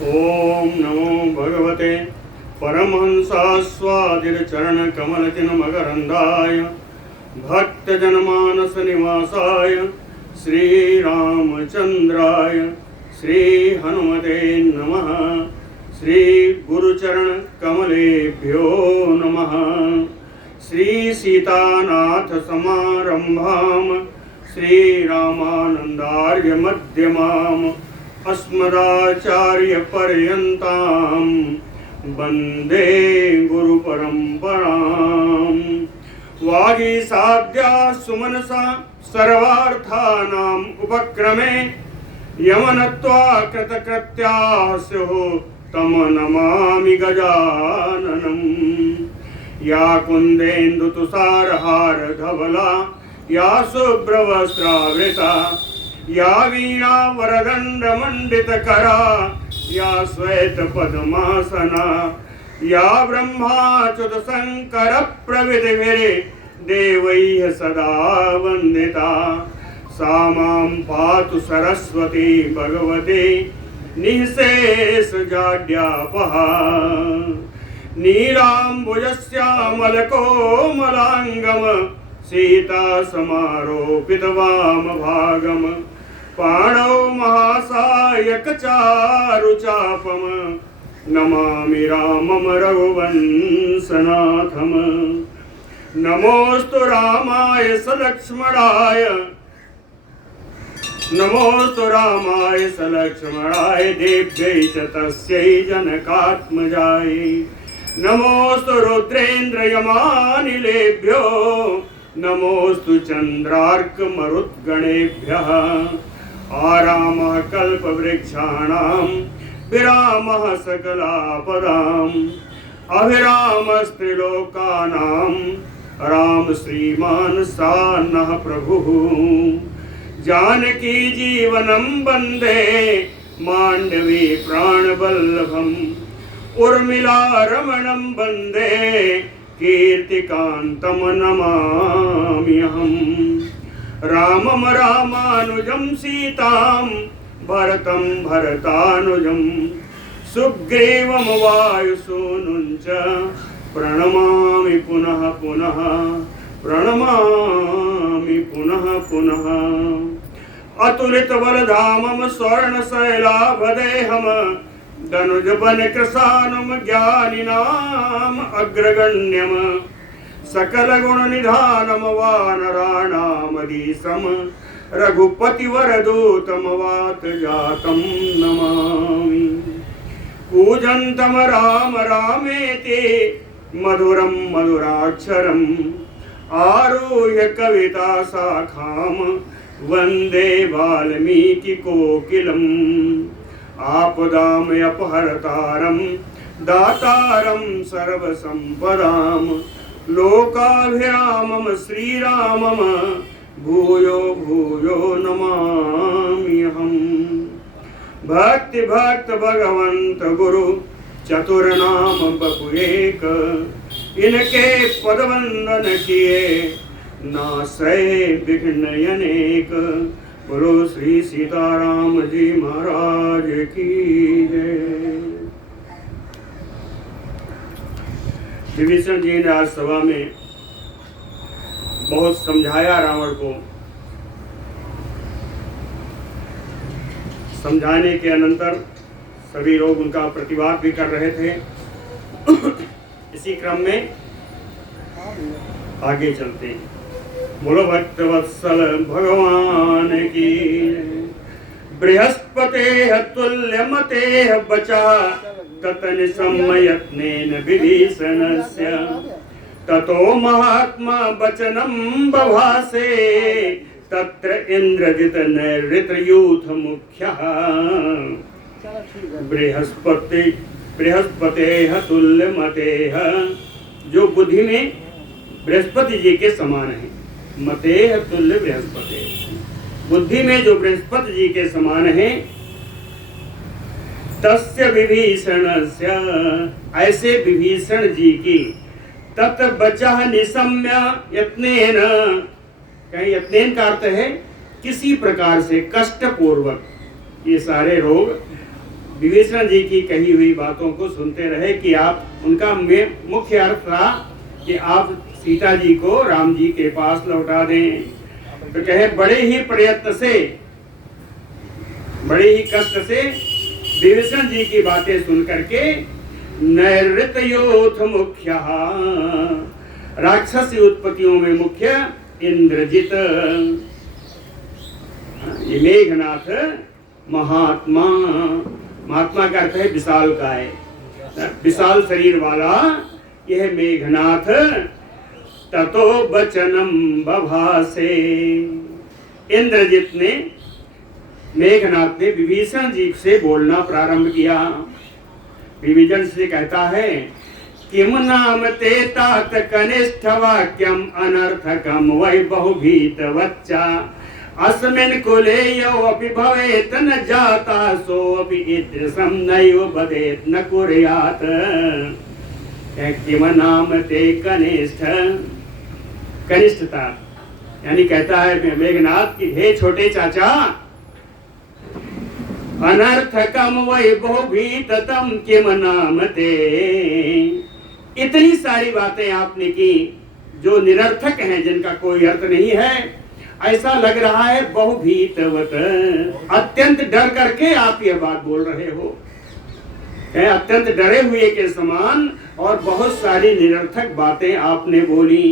ओम नमो भगवते परमहंसास्वादिरचरणकमलचिन्मकरन्दाय भक्तजनमानसनिवासाय श्रीरामचन्द्राय श्रीहनुमते नमः। श्रीगुरुचरणकमलेभ्यो नमः। श्रीसीतानाथसमारम्भां श्रीरामानन्दार्यमध्यमाम् अस्मदाचार्यपर्यन्तां वन्दे गुरुपरम्पराम्। वागीसाद्या सुमनसा सर्वार्थानाम् उपक्रमे यमनत्वा कृतकृत्याः स्युः तं नमामि गजाननम्। या कुन्देन्दुतुषारहारधवला या शुभ्रवस्त्रावृता या वीणा वरदण्डमण्डितकरा या श्वेतपद्मासना या ब्रह्माच्युतशङ्करप्रभृतिभिः देवैः सदा वन्दिता सा मां पातु सरस्वती भगवती निःशेषजाड्यापहा। नीलाम्बुजश्यामलकोमलाङ्गम सीता समारोपितवामभागम पाणौ महासायकचारुचापम नमामि रामं रघुवंशनाथम। नमोस्तु रामाय सलक्ष्मणाय नमोस्तु रामाय सलक्ष्मणाय देव्यै च तस्यै जनकात्मजाय। नमोस्तु रुद्रेन्द्रयमानिलेभ्यो नमोस्तु चन्द्रार्कमरुद्गणेभ्यः। आरामः कल्पवृक्षाणां विरामः सकलापदाम् अभिरामस्त्रिलोकानां राम श्रीमान् सान्नः प्रभुः। जानकी जीवनं वन्दे माण्डवी प्राणवल्लभम् उर्मिला रमणं वन्दे कीर्तिकान्तं नमाम्यहम्। रामं रामानुजं सीतां भरतं भरतानुजं सुग्रीवं वायुसूनुं च प्रणमामि पुनः पुनः प्रणमामि पुनः पुनः। अतुलितबलधामं स्वर्णशैलाभदेहं धनुजवनकृशानं ज्ञानिनाम् अग्रगण्यम् सकलगुणनिधानं वानराणामधीशं रघुपतिवरदूतं वातजातं नमामि। कूजन्तं राम रामेति मधुरं मधुराक्षरम् आरुह्य कविताशाखां वन्दे वाल्मीकिकोकिलम्। आपदामपहर्तारं दातारं सर्वसम्पदां लोकाभिरामं श्रीरामं भूयो भूयो नमाम्यहम्। भक्ति भक्त भगवंत गुरु चतुर्नाम बपु एक इनके पदवंदन किए नासै विघ्न अनेक। बोलो श्री सीताराम जी महाराज की जय। विभीषण जी ने आज सभा में बहुत समझाया रावण को। समझाने के अनंतर सभी लोग उनका प्रतिवाद भी कर रहे थे। इसी क्रम में आगे चलते हैं। बोलो भक्तवत्सल भगवान की। बृहस्पते तुल्यमते बचा ततनिसम्यत्नेन विभीषणस्य ततो महात्मा वचनं बभासे तत्र इंद्रजित नैऋतयूथ मुख्यः। बृहस्पते तुल्यमते जो बुद्धि में बृहस्पति जी के समान है। मते तुल्य बृहस्पति बुद्धि में जो बृहस्पति जी के समान है। तस्य विभीषणस्य ऐसे विभीषण जी की तत बचा निशम्य यत्नेन। कहीं यत्नेन का अर्थ है किसी प्रकार से कष्ट पूर्वक ये सारे रोग विभीषण जी की कही हुई बातों को सुनते रहे कि आप उनका मुख्य अर्थ था कि आप सीता जी को राम जी के पास लौटा दें। तो कहे बड़े ही प्रयत्न से, बड़े ही कष्ट से विभीषण जी की बातें सुन करके नैऋतयोथ मुख्य, राक्षस उत्पत्तियों में मुख्य इंद्रजित, ये मेघनाथ महात्मा, महात्मा का अर्थ है विशाल काय, विशाल शरीर वाला यह मेघनाथ ततो वचनम बभासे, इंद्रजित ने, मेघनाथ ने विभीषण जी से बोलना प्रारंभ किया। विभीषण से कहता है किम नाम ते तात कनिष्ठ वाक्यम अनर्थकम वै बहुभीत वच्चा अस्मिन् कुले यो अपि भवेत् न जाता सो अपि ईदृशं नैव वदेत् न कुर्यात्। किम नाम ते कनिष्ठ, कनिष्ठता यानी कहता है मेघनाथ कि हे छोटे चाचा, अनर्थकम वै बहुभीततम किम नाम ते, इतनी सारी बातें आपने की जो निरर्थक हैं, जिनका कोई अर्थ नहीं है, ऐसा लग रहा है बहुभीतवत, अत्यंत डर करके आप यह बात बोल रहे हो, अत्यंत डरे हुए के समान और बहुत सारी निरर्थक बातें आपने बोली।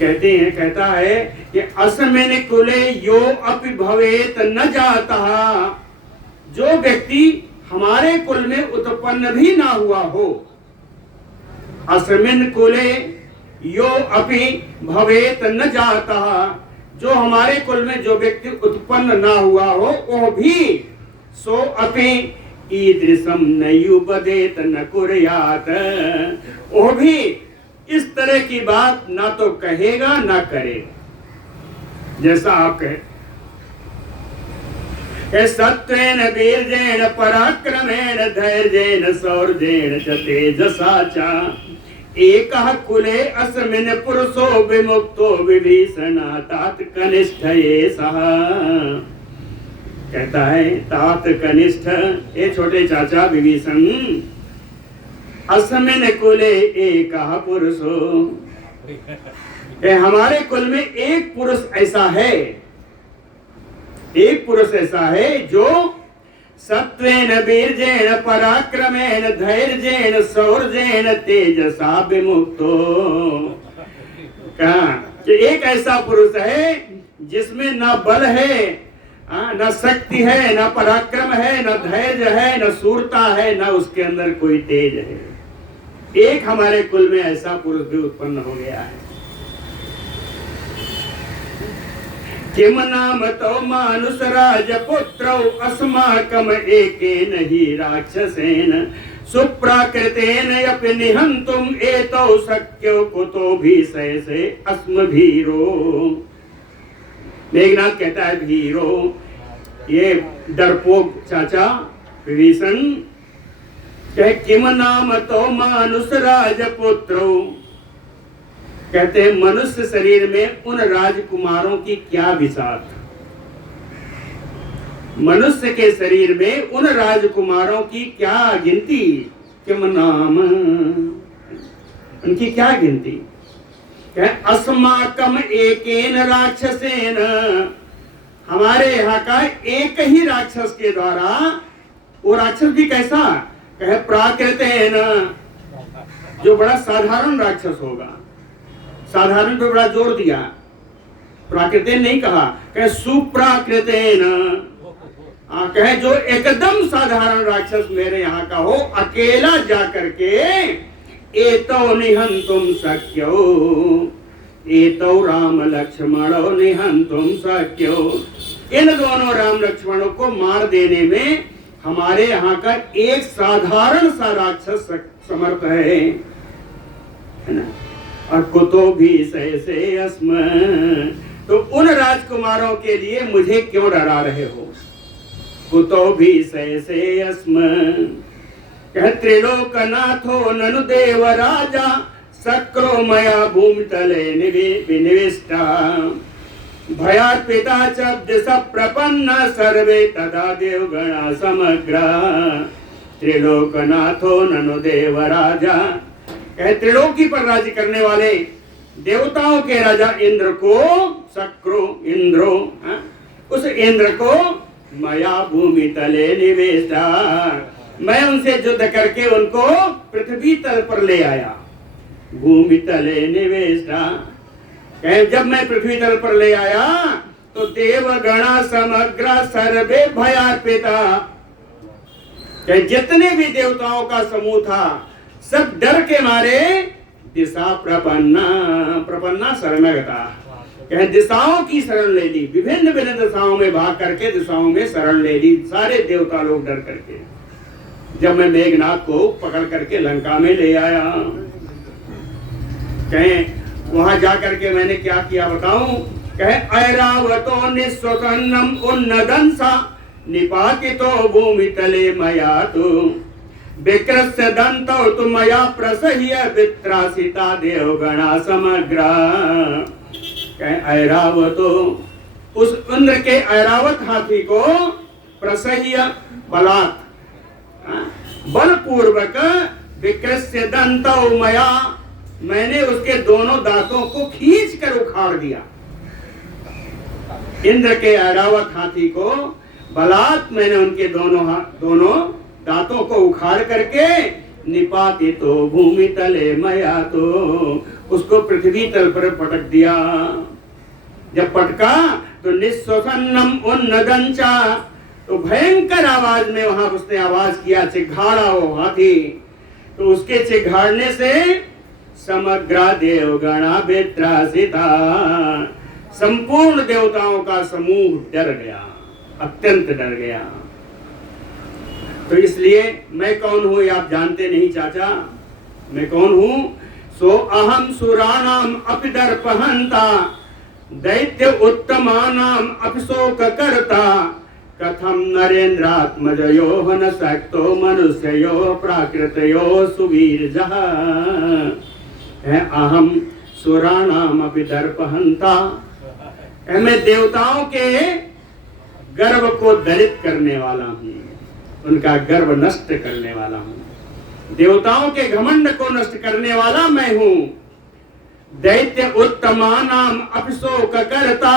कहते हैं, कहता है कि अस्मिन् कुले यो अपि भवेत न जाता, जो व्यक्ति हमारे कुल में उत्पन्न भी ना हुआ हो, अस्मिन् कुले यो अपि भवेत न जाता, जो हमारे कुल में जो व्यक्ति उत्पन्न ना हुआ हो वो भी सो अपि ईदृशम नयुपदेत न कुर्यात, वो भी इस तरह की बात ना तो कहेगा ना करेगा जैसा आप कहे। सत्वेन वीर्येण पराक्रमेण धैर्येण शौर्येण च तेजसा च एकः कुले अस्मिन् पुरुषो विमुक्तो विभीषणः तात कनिष्ठ एषः। कहता है तात कनिष्ठ, ये छोटे चाचा विभीषण, अस्मिन् कुले एकः पुरुषो, हमारे कुल में एक पुरुष ऐसा है, एक पुरुष ऐसा है जो सत्वेन वीर्येण पराक्रमेण धैर्येण शौर्येण तेजसा विमुक्तो, कहा कि एक ऐसा पुरुष है जिसमें न बल है, न शक्ति है, न पराक्रम है, न धैर्य है, न शूरता है, न उसके अंदर कोई तेज है। एक हमारे कुल में ऐसा पुरुष भी उत्पन्न हो गया है। किम नाम तो मानुष राजपुत्रौ अस्माकम एकेन ही राक्षसेन सुप्राकृतेन अपि निहन्तुम एतौ शक्यो कुतो भीषयसे अस्मभीरो। मेघनाथ कहता है भीरो, ये डरपोक चाचा विभीषण, कहे किम नाम तो मानुष राजपुत्रो, कहते हैं मनुष्य शरीर में उन राजकुमारों की क्या विसात, मनुष्य के शरीर में उन राजकुमारों की क्या गिनती, किम नाम, उनकी क्या गिनती। अस्माकम एकेन राक्षसेन, हमारे यहाँ का एक ही राक्षस के द्वारा, वो राक्षस भी कैसा, कहे प्राकृतेन, जो बड़ा साधारण राक्षस होगा, साधारण पे बड़ा जोर दिया, प्राकृतेन नहीं कहा, कहे सुप्राकृतेन, कहे जो एकदम साधारण राक्षस मेरे यहाँ का हो, अकेला जा करके एतौ निहंतुम शक्यो, एतौ राम लक्ष्मणो निहंतुम शक्यो, इन दोनों राम लक्ष्मणों को मार देने में हमारे यहाँ का एक साधारण सा राक्षस समर्थ है ना। और कुतो भी से अस्म, तो उन राजकुमारों के लिए मुझे क्यों डरा रहे हो। कुतो भी से अस्म, त्रिलोकनाथो ननु देव राजा सक्रो मया भूमि तले निविष्टा। भयार्पिता च दिश प्रपन्न सर्वे तदा देवगणा समग्र त्रिलोकनाथो ननु देवराजा। त्रिलोकी पर राज्य करने वाले देवताओं के राजा इंद्र को इंद्रो उस इंद्र को मया भूमि तले निवेशा, मैं उनसे युद्ध करके उनको पृथ्वी तल पर ले आया। भूमि तले निवेशा, जब मैं पृथ्वी तल पर ले आया तो देवगणा समग्र सर्वे भयार्पिता, जितने भी देवताओं का समूह था सब डर के मारे दिशा प्रपन्ना शरणगता, दिशाओं की शरण ले ली। विभिन्न विभिन्न दिशाओं में भाग करके दिशाओं में शरण ले ली सारे देवता लोग डर करके। जब मैं मेघनाथ को पकड़ करके लंका में ले आया, कहें वहां जाकर के मैंने क्या किया बताऊं। कहे ऐरावतो निस्वसन्नम उन्नदंसा निपातितो भूमि तले मया तु विक्रस्य दंतो तु मया प्रसह्य वित्रासिता देवगणा समग्र। कहे ऐरावतो, उस इंद्र के ऐरावत हाथी को प्रसह्य बलात् बलपूर्वक विक्रस्य दंतो मया, मैंने उसके दोनों दांतों को खींच कर उखाड़ दिया। इंद्र के ऐरावत हाथी को बलात् मैंने उनके दोनों दांतों को उखाड़ करके निपाति तो भूमि तले मया तो, उसको पृथ्वी तल पर पटक दिया। जब पटका तो निस्वसन्नम उन्नदंचा, तो भयंकर आवाज में वहां उसने आवाज किया, चिघाड़ा वो हाथी। तो उसके चिघाड़ने से समग्र देवगणा वित्रासिता, संपूर्ण देवताओं का समूह डर गया, अत्यंत डर गया। तो इसलिए मैं कौन हूं ये आप जानते नहीं चाचा। मैं कौन हूं? सो अहम सुराणाम अपि दर्पहंता दैत्य उत्तमानाम अपि शोक करता कथम नरेंद्रात्मजयो न शक्तो मनुष्यो प्राकृतयो सुवीरजः। अहम सुराणाम अपि दर्पहंता, मैं देवताओं के गर्व को दलित करने वाला हूँ, उनका गर्व नष्ट करने वाला हूँ, देवताओं के घमंड को नष्ट करने वाला मैं हूँ। दैत्य उत्तमानाम अपि शोक करता,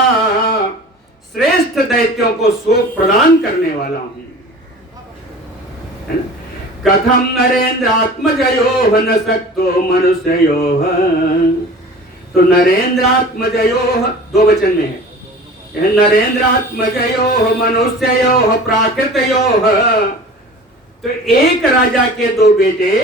श्रेष्ठ दैत्यों को शोक प्रदान करने वाला हूँ। कथम नरेंद्रात्मजयो न शक्तो मनुष्यो, तो नरेंद्रात्मजयो दो वचन में है, नरेंद्रात्मजयो मनुष्यो प्राकृतयो। तो एक राजा के दो बेटे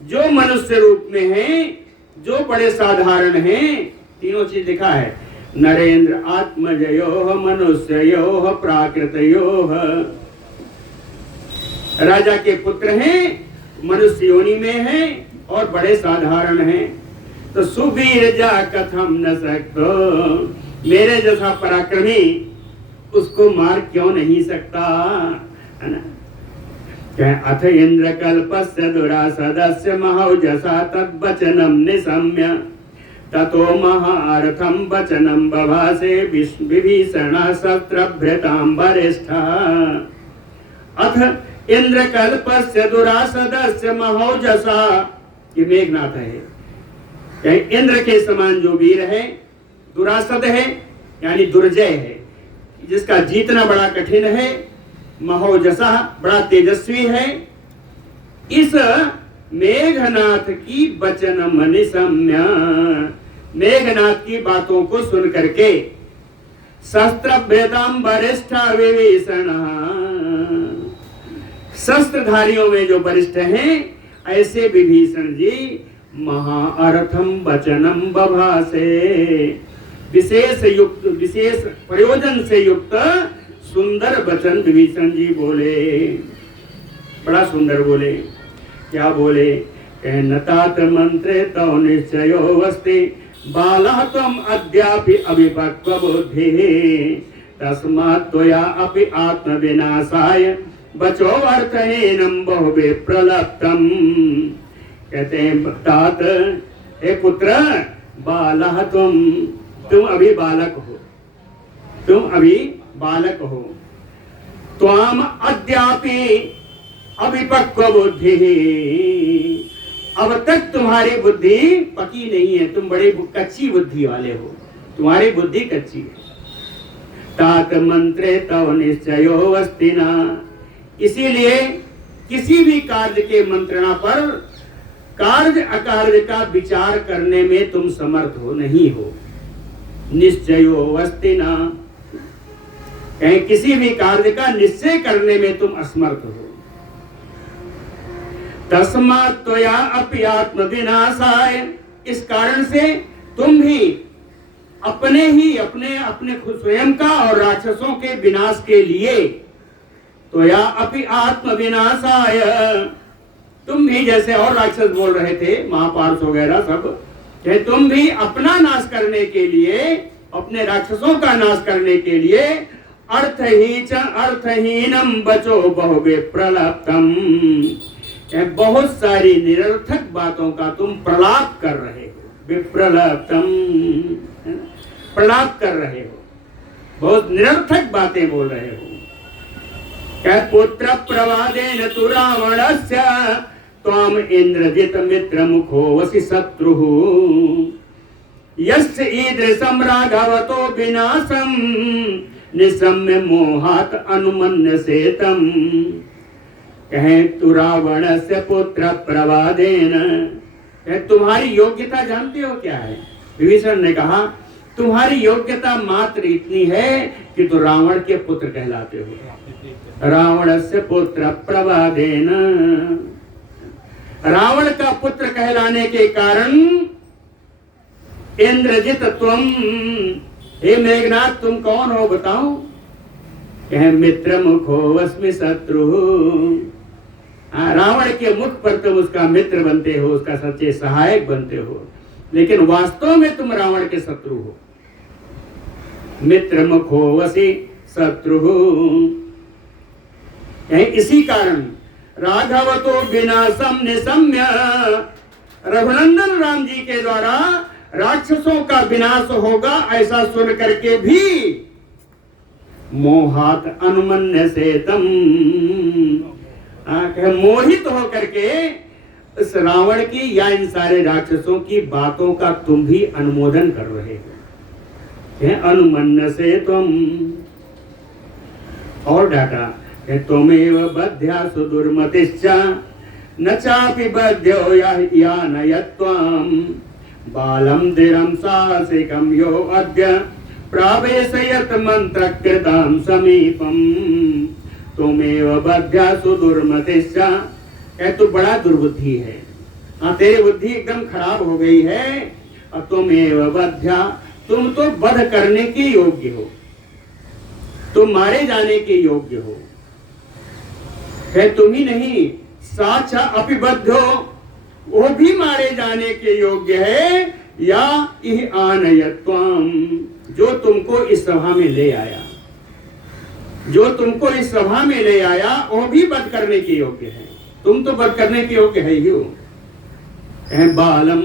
जो मनुष्य रूप में हैं, जो बड़े साधारण हैं, तीनों चीज लिखा है, नरेंद्र आत्मजयो मनुष्यो प्राकृतयो। राजा के पुत्र हैं, मनुष्य योनि में हैं और बड़े साधारण हैं। तो सुवीर जा कथम न सकतो, मेरे जैसा पराक्रमी उसको मार क्यों नहीं सकता, है ना। अथ इंद्र कल्पस्य दुरासदस्य महौजसा तद्वचनम निशम्य ततो महारथम वचनम बभासे विभीषण शस्त्रभृतां वरिष्ठः। अथ इंद्र कल्पस्य दुरासदस्य महौजसा, ये मेघनाथ है, इंद्र के समान जो वीर है, दुरासद है यानी दुर्जय है, जिसका जीतना बड़ा कठिन है, महौजसा बड़ा तेजस्वी है। इस मेघनाथ की वचनम निशम्य, मेघनाथ की बातों को सुन करके शस्त्रभेदां वरिष्ठ विभीषण, शस्त्रधारियों में जो वरिष्ठ हैं ऐसे विभीषण जी महाअर्थम वचनम बभासे, विशेष प्रयोजन से युक्त सुंदर वचन विभीषण जी बोले, बड़ा सुंदर बोले। क्या बोले? तात मंत्रे तो निश्चयो वस्ति बालः त्वम् अद्यापि अविपक्व बुद्धिः तस्मात् त्वया अपि आत्मविनाशाय बचो अर्थहीनम् बहुवे प्रलप्तम्। कहते हैं तात, हे पुत्र, बालः तुम अभी बालक हो, तुम अभी बालक हो। त्वाम अद्यापि अविपक्व बुद्धि, अब तक तुम्हारी बुद्धि पकी नहीं है, तुम बड़े कच्ची बुद्धि वाले हो, तुम्हारी बुद्धि कच्ची है। तात मंत्रे तव निश्चयो अस्ति न, इसीलिए किसी भी कार्य के मंत्रणा पर कार्य अकार्य का विचार करने में तुम समर्थ हो नहीं हो। निश्चयो अस्ति न, कहीं किसी भी कार्य का निश्चय करने में तुम असमर्थ हो। तस्मात् त्वया अपि आत्म विनाशाय, इस कारण से तुम भी अपने खुद स्वयं का और राक्षसों के विनाश के लिए, त्वया अपि आत्म विनाशाय, तुम भी जैसे और राक्षस बोल रहे थे महापार्थ वगैरह सब, कि तुम भी अपना नाश करने के लिए, अपने राक्षसों का नाश करने के लिए अर्थहीनम बचो बहुबे प्रलाप्तम, बहुत सारी निरर्थक बातों का तुम प्रलाप कर रहे हो। विप्रलाप्तम, प्रलाप कर रहे हो, बहुत निरर्थक बातें बोल रहे हो। क्या पुत्र प्रवादेन तु रावणस्य त्वाम इंद्रजित मित्र मुखो वसि शत्रुः, यस्य ईदृशं राघवतो विनाशं निशम्य मोहात् अनुमन्यसेतम्। कहें तु रावण से पुत्र प्रवादेन, तुम्हारी योग्यता जानते हो क्या है? विभीषण ने कहा तुम्हारी योग्यता मात्र इतनी है कि तु रावण के पुत्र कहलाते हो। रावण से पुत्र प्रवादेन, रावण का पुत्र कहलाने के कारण इंद्रजित तुम, हे मेघनाथ तुम कौन हो बताओ? कहे मित्र मुखो वस्मि शत्रु, रावण के मुख पर तुम उसका मित्र बनते हो, उसका सच्चे सहायक बनते हो, लेकिन वास्तव में तुम रावण के शत्रु हो। मित्र मुखो वसि शत्रु, इसी कारण राघव तो विनाशम निशम्य, रघुनंदन राम जी के द्वारा राक्षसों का विनाश होगा ऐसा सुन करके भी मोहात अनुमन्य से तम, मोहित होकर के इस रावण की या इन सारे राक्षसों की बातों का तुम भी अनुमोदन कर रहे हो। अनुमन्य से तुम, और डाटा तुमेव बध्या सुदुर्मतिश्च न चापि बध्यो या नयत्वाम बालम दिरम साहसिकम यो अद्य प्रावेशयत मंत्रकृतां समीपम। तुमेव बध्या सुदुर्मतिश्च, तू बड़ा दुर्बुद्धि है, हाँ तेरी बुद्धि एकदम खराब हो गई है। और तुमेव बध्या, तुम तो वध करने के योग्य हो, तुम मारे जाने के योग्य हो। है तुम ही नहीं, साचा अपिबद्धो, वो भी मारे जाने के योग्य है। या इह आनयत्वम, जो तुमको इस सभा में ले आया, जो तुमको इस सभा में ले आया वो भी वध करने के योग्य है। तुम तो वध करने के योग्य है ही हो। बालम,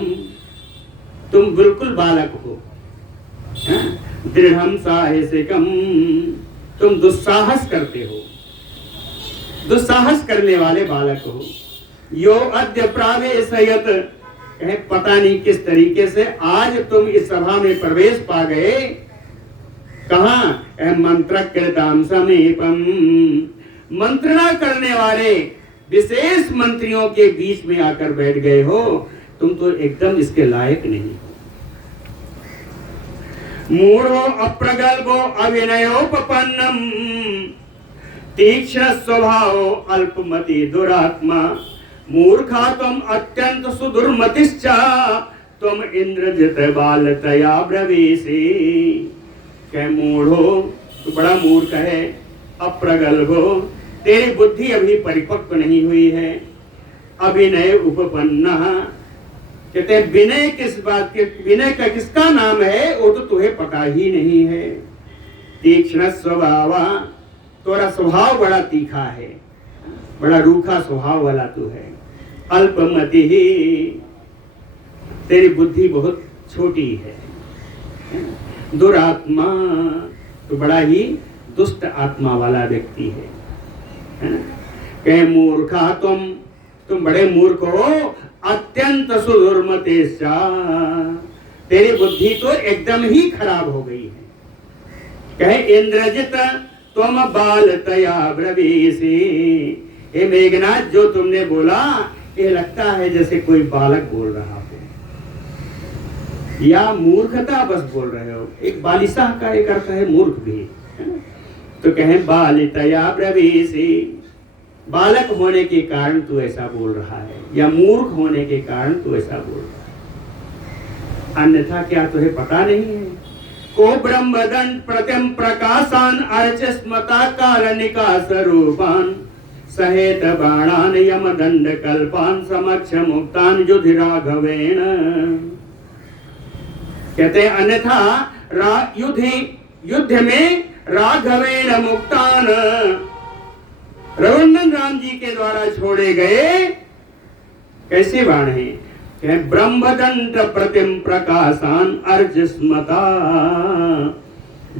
तुम बिल्कुल बालक हो। दृढ़म साहसिकम, तुम दुस्साहस करते हो, दुस्साहस करने वाले बालक हो। यो अद्य प्रावेशयत, पता नहीं किस तरीके से आज तुम इस सभा में प्रवेश पा गए। कहां? मंत्रकृतां समीपम, मंत्रणा करने वाले विशेष मंत्रियों के बीच में आकर बैठ गए हो। तुम तो एकदम इसके लायक नहीं हो। मूढ़ो अप्रगल्भो अविनयोपपन्नम तीक्ष्ण स्वभाव अल्पमति दुरात्मा मूर्खा तुम अत्यंत सुदुर्मतिश्च तुम इंद्रजित बालतया ब्रवीसी। कह मूढ़ो, तू बड़ा मूर्ख है। अप्रगल्भो, तेरी बुद्धि अभी परिपक्व नहीं हुई है। अभिनय उपपन्ना, कहते विनय किस बात के, विनय का किसका नाम है वो तो तुम्हें पता ही नहीं है। तीक्ष्ण स्वभाव, तोरा स्वभाव बड़ा तीखा है, बड़ा रूखा स्वभाव वाला तू है। अल्पमति ही, तेरी बुद्धि बहुत छोटी है। दुरात्मा, तो बड़ा ही दुष्ट आत्मा वाला व्यक्ति है ना। कहे मूर्खा तुम बड़े मूर्ख हो, अत्यंत सुदुर्मतेश्चा, तेरी बुद्धि तो एकदम ही खराब हो गई है। कहे इंद्रजित तुम बालतया ब्रवीसी, हे मेघनाथ जो तुमने बोला ये लगता है जैसे कोई बालक बोल रहा हो या मूर्खता बस बोल रहे हो। एक बालिशा का एक अर्थ है मूर्ख भी, है ना। तो कहे बालितया ब्रवीसी, बालक होने के कारण तू ऐसा बोल रहा है या मूर्ख होने के कारण तू ऐसा बोल रहा है, अन्यथा क्या तुझे पता नहीं है। को ब्रह्मदंड प्रतिम प्रकाशान अर्चस्मता कारणिका स्वरूपान सहेत बाणान यमदंड कल्पान समक्ष मुक्तान युधि राघवेण। कहते हैं अन्यथा युद्ध में राघवेण मुक्तान, रघुनंदन राम जी के द्वारा छोड़े गए कैसे बाण हैं? ब्रह्मदंड प्रतिम प्रकाशान अर्जस्मता,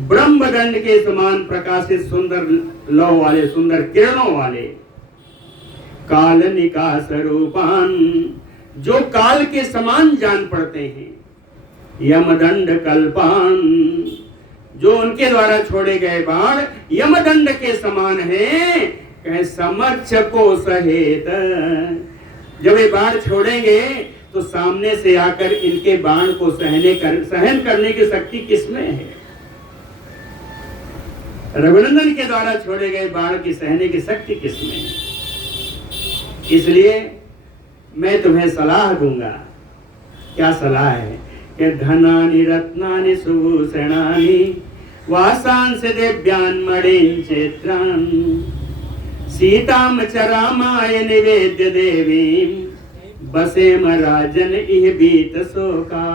ब्रह्मदंड के समान प्रकाशित सुंदर लौ वाले, सुंदर किरणों वाले, कालनिका स्वरूपान, जो काल के समान जान पड़ते हैं, यमदंड कल्पान, जो उनके द्वारा छोड़े गए बाण यमदंड के समान है। कहे समक्ष को सहेत, जब ये बाण छोड़ेंगे तो सामने से आकर इनके बाण को सहन करने की शक्ति किसमें है? रघुनंदन के द्वारा छोड़े गए बाण की सहने की शक्ति किसमें है? इसलिए मैं तुम्हें सलाह दूंगा। क्या सलाह है? कि धनानि रत्नानि सुभूषणानि वासांस दिव्यान् मणिं चित्रान् सीताम च रामाय निवेद्य देवीं बसेम राजन इह बीत शोका।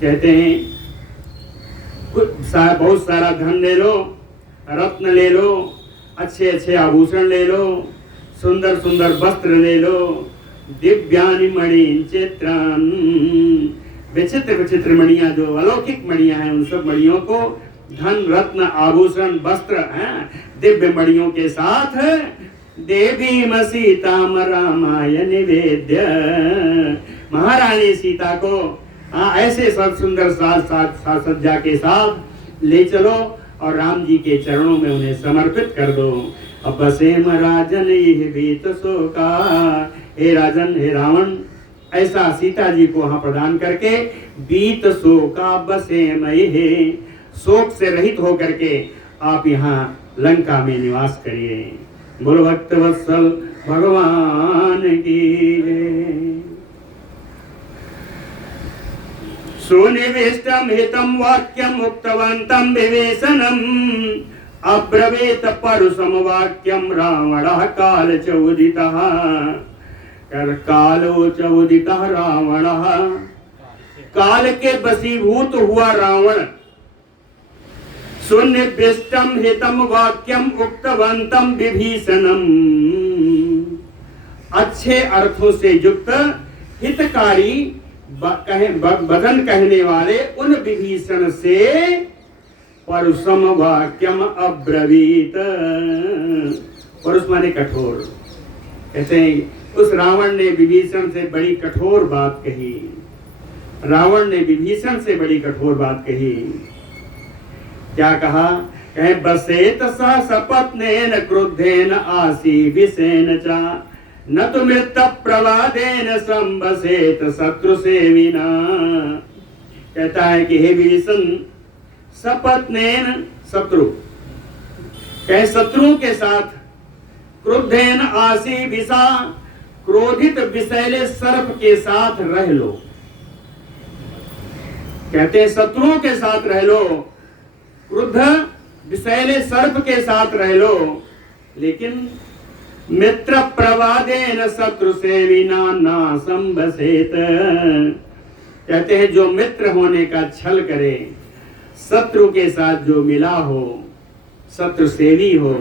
कहते हैं बहुत सारा धन ले लो, रत्न ले लो, अच्छे अच्छे आभूषण ले लो, सुंदर सुंदर वस्त्र ले लो, दिव्यानि मणिं चित्रान्, विचित्र विचित्र मणियां, जो अलौकिक मणियां हैं उन सब मणियों को, धन रत्न आभूषण वस्त्र हैं दिव्य मणियों के साथ, देवीम सीताम रामाय निवेद्य, महारानी सीता को ऐसे सब सुंदर साज सज्जा के साथ ले चलो और राम जी के चरणों में उन्हें समर्पित कर दो। अब बसेम राजन यह बीत शोका, हे राजन, हे रावण, ऐसा सीता जी को वहां प्रदान करके बीत शोका बसेम, शोक से रहित होकर के आप यहाँ लंका में निवास करिए। बोलो भक्त वत्सल भगवान की। सुनिविष्टम हितम वाक्यम उक्तवंतम विवेशनम अब्रवीत परुषम वाक्यम रावणः काल च उदितः, कालो च उदितः रावणः, काल के वशीभूत हुआ रावण। सुनिविष्टम हितम वाक्यम उक्तवंतम विभीषणम, अच्छे अर्थों से युक्त हितकारी वदन कहने वाले उन विभीषण से परुषम वाक्यम अब्रवीत, परुष माने कठोर। ऐसे उस रावण ने विभीषण से बड़ी कठोर बात कही, रावण ने विभीषण से बड़ी कठोर बात कही। क्या कहा? कहे बसेत स सपत्नेन क्रुद्धेन आसी विसेन चा न तो मृत प्रवादेन संबसेत शत्रु सेविना। कहता है कि हे विभीषण, सपत्नेन, शत्रु, कहे शत्रुओं के साथ, क्रुद्धेन आसी विषा, क्रोधित विषैले सर्प के साथ रह लो। कहते हैं शत्रुओं के साथ रह लो, क्रुद्ध विषैले सर्प के साथ रह लो, लेकिन मित्र प्रवादेन शत्रु सेविना ना संबसेत। कहते हैं जो मित्र होने का छल करे, शत्रु के साथ जो मिला हो, शत्रु सेवी हो,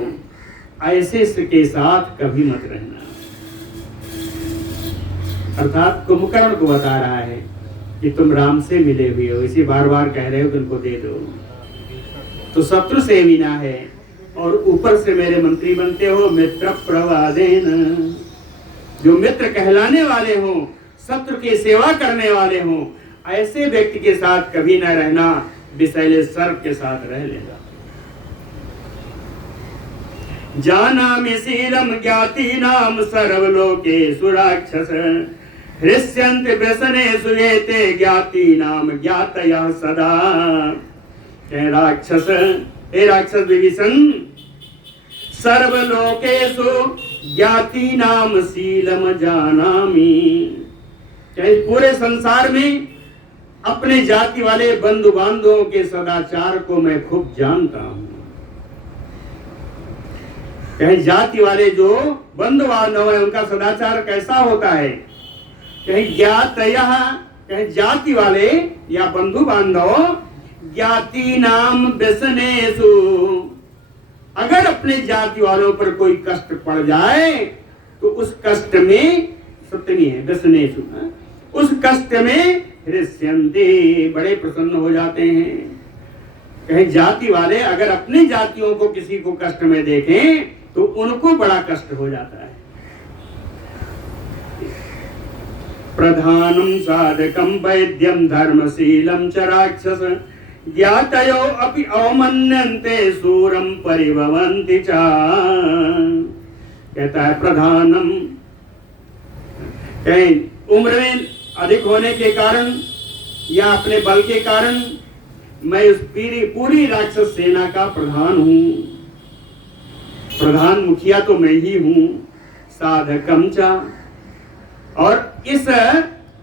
ऐसे के साथ कभी मत रहना। अर्थात कुंभकर्ण को बता रहा है कि तुम राम से मिले हुए हो, इसे बार बार कह रहे हो कि उनको दे दो। तो शत्रु सेविना है, और ऊपर से मेरे मंत्री बनते हो मित्र प्रवादेन। जो मित्र कहलाने वाले हो, शत्रु की सेवा करने वाले हो, ऐसे व्यक्ति के साथ कभी न रहना, विषैले सर्प के साथ रह लेगा। जानामि शीलम ज्ञातीनां सर्वलोकेषु राक्षस हृष्यन्ति व्यसनेषु एते ज्ञातीनां ज्ञातयः सदा। हे राक्षस विभीषण, सर्वलोकेषु ज्ञातीनां शीलम जानामि। पूरे संसार में अपने जाति वाले बंधु बांधवों के सदाचार को मैं खूब जानता हूं। कहीं जाति वाले जो बंधु बांधव है उनका सदाचार कैसा होता है। कहीं ज्ञातयः, कहीं जाति वाले या बंधु बांधव, ज्ञाति नाम व्यसनेषु, अगर अपने जाति वालों पर कोई कष्ट पड़ जाए तो उस कष्ट में, सप्तमी है व्यसनेषु, उस कष्ट में हृष्यन्ति, बड़े प्रसन्न हो जाते हैं। कहीं जाति वाले अगर अपनी जातियों को किसी को कष्ट में देखें तो उनको बड़ा कष्ट हो जाता है। प्रधानम साधकम वैद्यम धर्मशीलम च राक्षस ज्ञातयो अपि अवमन्यन्ते सूरम परिभवन्ति च। कहता है प्रधानम, कहीं उम्र में अधिक होने के कारण या अपने बल के कारण मैं उस पूरी राक्षस सेना का प्रधान हूं। प्रधान मुखिया तो मैं ही हूं। साधकम च, और इस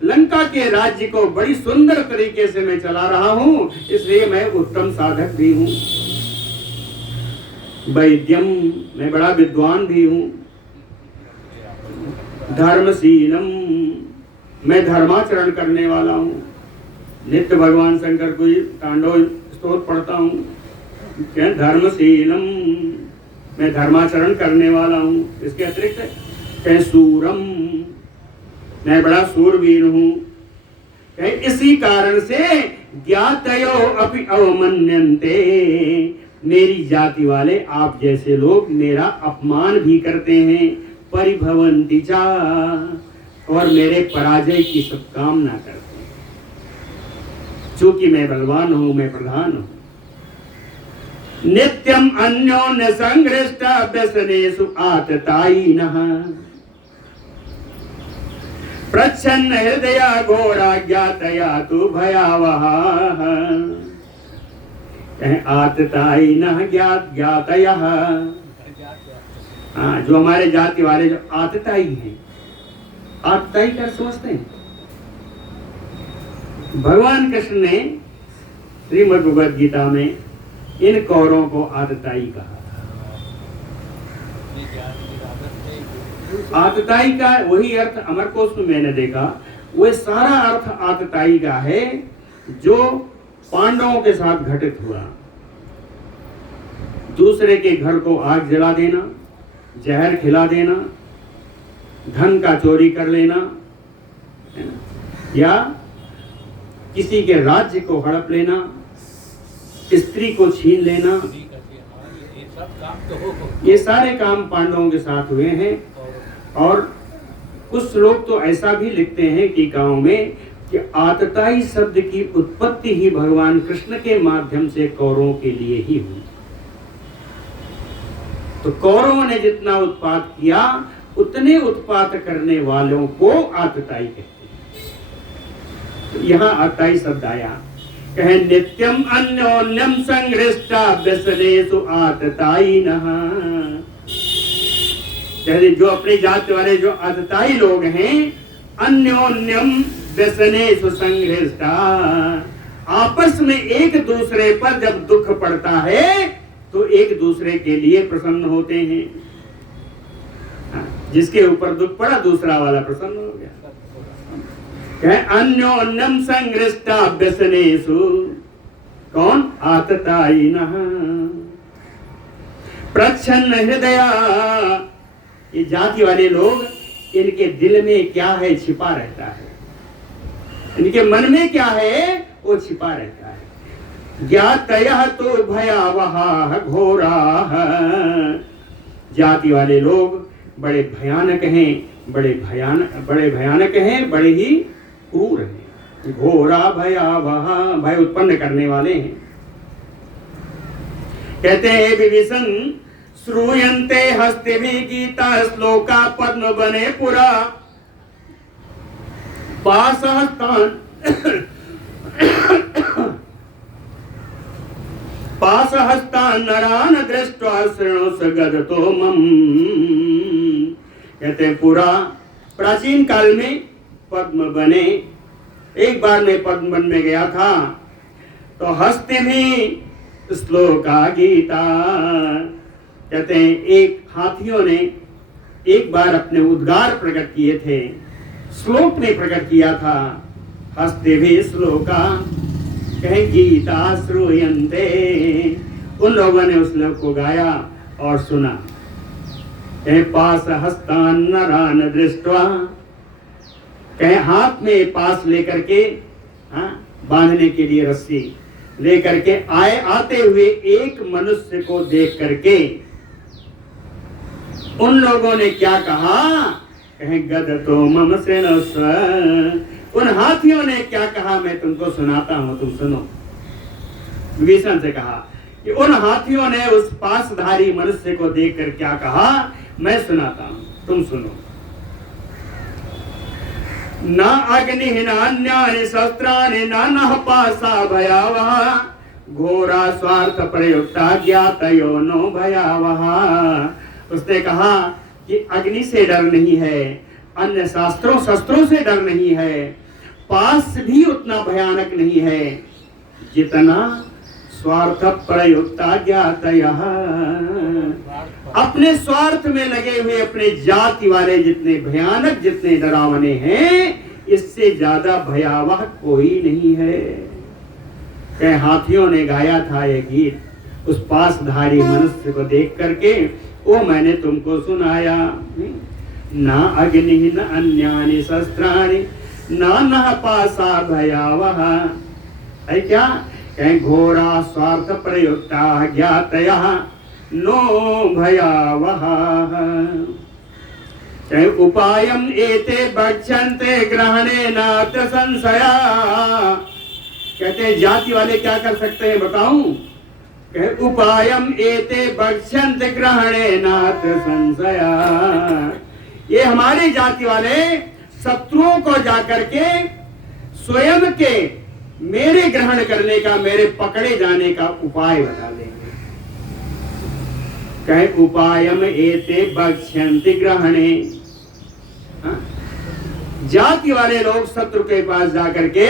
लंका के राज्य को बड़ी सुंदर तरीके से मैं चला रहा हूं, इसलिए मैं उत्तम साधक भी हूं। वैद्यम, मैं बड़ा विद्वान भी हूं। धर्मशीलम, मैं धर्माचरण करने वाला हूं। नित्य भगवान शंकर को तांडव स्तोत्र पढ़ता हूं। क्या धर्मशीलम, मैं धर्माचरण करने वाला हूं। इसके अतिरिक्त कहीं सूरम, मैं बड़ा सूरवीर हूं। कहीं इसी कारण से ज्ञातयो अपि अवमन्यन्ते, मेरी जाति वाले आप जैसे लोग मेरा अपमान भी करते हैं। परिभवन्ति च, और मेरे पराजय की सब कामना करते हैं। चूंकि मैं बलवान हूं, मैं प्रधान हूं। नित्यम अन्योन्य संघृष्ट व्यसनेषु आततायिनः प्रच्छन्न हृदय घोरा ज्ञातया तु भयावह। आततायिनः ज्ञातयः, जो हमारे जाति वाले जो आतताई हैं। आतताई क्या समझते हैं? भगवान कृष्ण ने श्रीमद् भगवद गीता में इन कौरों को आतताई कहा। आतताई का वही अर्थ अमरकोश में मैंने देखा, वो सारा अर्थ आतताई का है जो पांडवों के साथ घटित हुआ। दूसरे के घर को आग जला देना, जहर खिला देना, धन का चोरी कर लेना, या किसी के राज्य को हड़प लेना, स्त्री को छीन लेना, ये सारे काम पांडवों के साथ हुए हैं। और कुछ लोग तो ऐसा भी लिखते हैं कि गांव में कि आतताई शब्द की उत्पत्ति ही भगवान कृष्ण के माध्यम से कौरवों के लिए ही हुई। तो कौरवों ने जितना उत्पात किया, उतने उत्पात करने वालों को आतताई कहते हैं। तो यहाँ आतताई शब्द आया। कहे नित्यम अन्योन्यम संघृष्टा व्यसनेषु आततायिनः, जो अपनी जाति वाले जो आतताई लोग हैं, अन्योन्यम व्यसनेषु संघृष्टा, आपस में एक दूसरे पर जब दुख पड़ता है तो एक दूसरे के लिए प्रसन्न होते हैं। जिसके ऊपर दुख पड़ा दूसरा वाला प्रसन्न हो गया। अन्योन्यम संघृष्टा व्यसनेषु, कौन? आततायिनः प्रच्छन्न हृदया, ये जाति वाले लोग, इनके दिल में क्या है छिपा रहता है, इनके मन में क्या है वो छिपा रहता है। ज्ञातयः तो भयावहाः घोराः। जाति वाले लोग बड़े भयानक हैं, बड़े भयानक हैं, बड़े ही क्रूर हैं। घोरा भयावह, भय उत्पन्न करने वाले हैं। कहते हैं विभीषण, श्रूयन्ते हस्तिभिः गीता श्लोका पद्म बने पुरा पाशहस्तान् नरान् दृष्ट्वा शृणुष गदतो मम। कहते हैं पूरा प्राचीन काल में पद्म बने, एक बार मैं पद्म वन में गया था तो हस्ते में श्लोका गीता। कहते हैं एक हाथियों ने एक बार अपने उद्गार प्रकट किए थे, श्लोक में प्रकट किया था। हस्ते भी श्लोका, कहें गीता श्रूयन्ते, उन लोगों ने उस श्लोक को गाया और सुना। कहें पास हस्तान नरान दृष्ट्वा, कहें हाथ में पास लेकर के, बांधने के लिए रस्सी लेकर के आते हुए एक मनुष्य को देख करके उन लोगों ने क्या कहा? कहें गदतो मम सेनस, उन हाथियों ने क्या कहा मैं तुमको सुनाता हूं, तुम सुनो। विभीषण से कहा कि उन हाथियों ने उस पासधारी मनुष्य को देखकर क्या कहा, मैं सुनाता हूं, तुम सुनो। न अग्नि नान्यानि शस्त्राणि न पासा भयावहा, घोरा स्वार्थ प्रयुक्ता ज्ञातयो नो भयावहा। उसने कहा कि अग्नि से डर नहीं है, अन्य शस्त्रों से डर नहीं है, पास भी उतना भयानक नहीं है जितना स्वार्थ प्रयुक्ता ज्ञातयः, अपने स्वार्थ में लगे हुए अपने जाति वाले जितने भयानक, जितने डरावने हैं, इससे ज्यादा भयावह कोई नहीं है। कई हाथियों ने गाया था ये गीत उस पासधारी मनुष्य को देख करके, वो मैंने तुमको सुनाया। ना अग्नि न अन्यानि शस्त्राणि न पासा भयावह, है क्या? कहीं घोरा स्वार्थ प्रयुक्ता ज्ञातयः नो भयावह। कहीं उपायम एते भक्षन्ते ग्रहणे नात्र संशया। कहते हैं जाति वाले क्या कर सकते हैं बताऊं? कहे उपायम एते भक्षन्ते ग्रहणे नात्र संशया। ये हमारे जाति वाले शत्रुओं को जाकर के स्वयं के मेरे ग्रहण करने का, मेरे पकड़े जाने का उपाय बता देंगे। कहे उपायम एते भक्षन्ति ग्रहणे। जाति वाले लोग शत्रु के पास जाकर के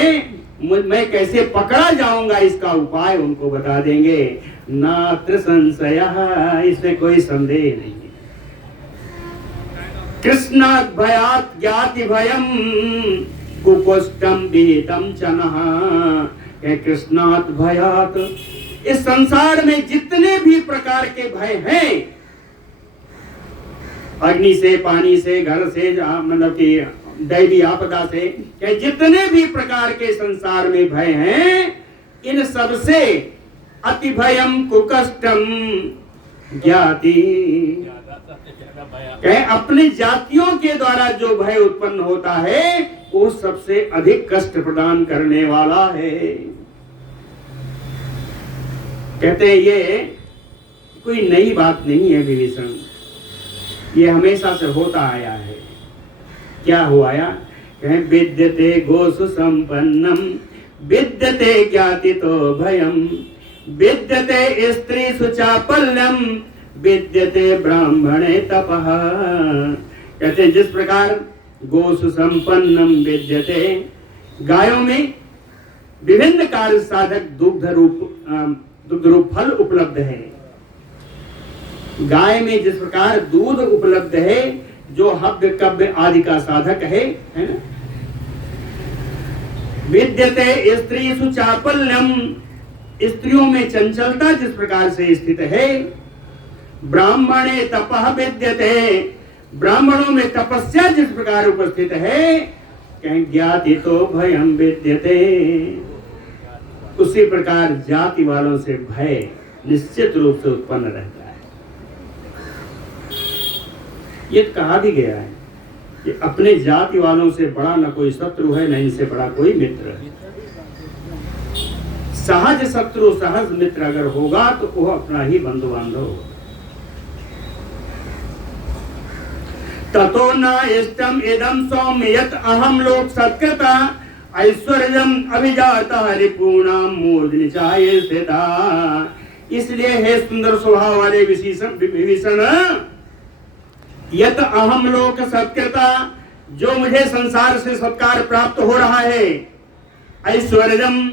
मैं कैसे पकड़ा जाऊंगा इसका उपाय उनको बता देंगे। नात्र संशयः, इसमें कोई संदेह नहीं। कृष्णात् भयात् ज्ञाति भयम कुकुष्टम विहितम चनः। कृष्णात् भयात्, इस संसार में जितने भी प्रकार के भय हैं, अग्नि से, पानी से, घर से, मतलब कि दैवी आपदा से, जितने भी प्रकार के संसार में भय हैं, इन सब से अति भयम कुकष्टम ज्ञाति। अपने जातियों के द्वारा जो भय उत्पन्न होता है वो सबसे अधिक कष्ट प्रदान करने वाला है। कहते ये कोई नई बात नहीं है विभीषण, ये हमेशा से होता आया है। क्या हुआ या? कहें विद्यते गोसु संपन्नम विद्यते ज्ञातितो भयम विद्यते स्त्रीषु चापल्यम विद्यते ब्राह्मणे तपः। कहते हैं जिस प्रकार गोसु संपन्नम विद्यते, गायों में विभिन्न कार्य साधक दुग्ध रूप फल उपलब्ध है। गाय में जिस प्रकार दूध उपलब्ध है जो हव्य कव्य आदि का साधक है ना? विद्यते स्त्रीषु चापल्यम, स्त्रियों में चंचलता जिस प्रकार से स्थित है। ब्राह्मणे तपः विद्यते, ब्राह्मणों में तपस्या जिस प्रकार उपस्थित है। कहीं ज्ञाति तो भयम विद्यते, उसी प्रकार जाति वालों से भय निश्चित रूप से उत्पन्न रहता है। ये कहा भी गया है कि अपने जाति वालों से बड़ा न कोई शत्रु है, न इनसे बड़ा कोई मित्र है। सहज शत्रु सहज मित्र अगर होगा तो वो अपना ही बंधु बांधव होगा। ततो न इष्टम इदम सौम्य यत् अहम लोक सत्कृता ऐश्वर्यम अभिजाता रिपूणाम मूर्धनिचाये स्थिता। इसलिए हे सुंदर स्वभाव वाले विभीषण, यत् अहम लोक सत्कृता, जो मुझे संसार से सत्कार प्राप्त हो रहा है, ऐश्वर्यम,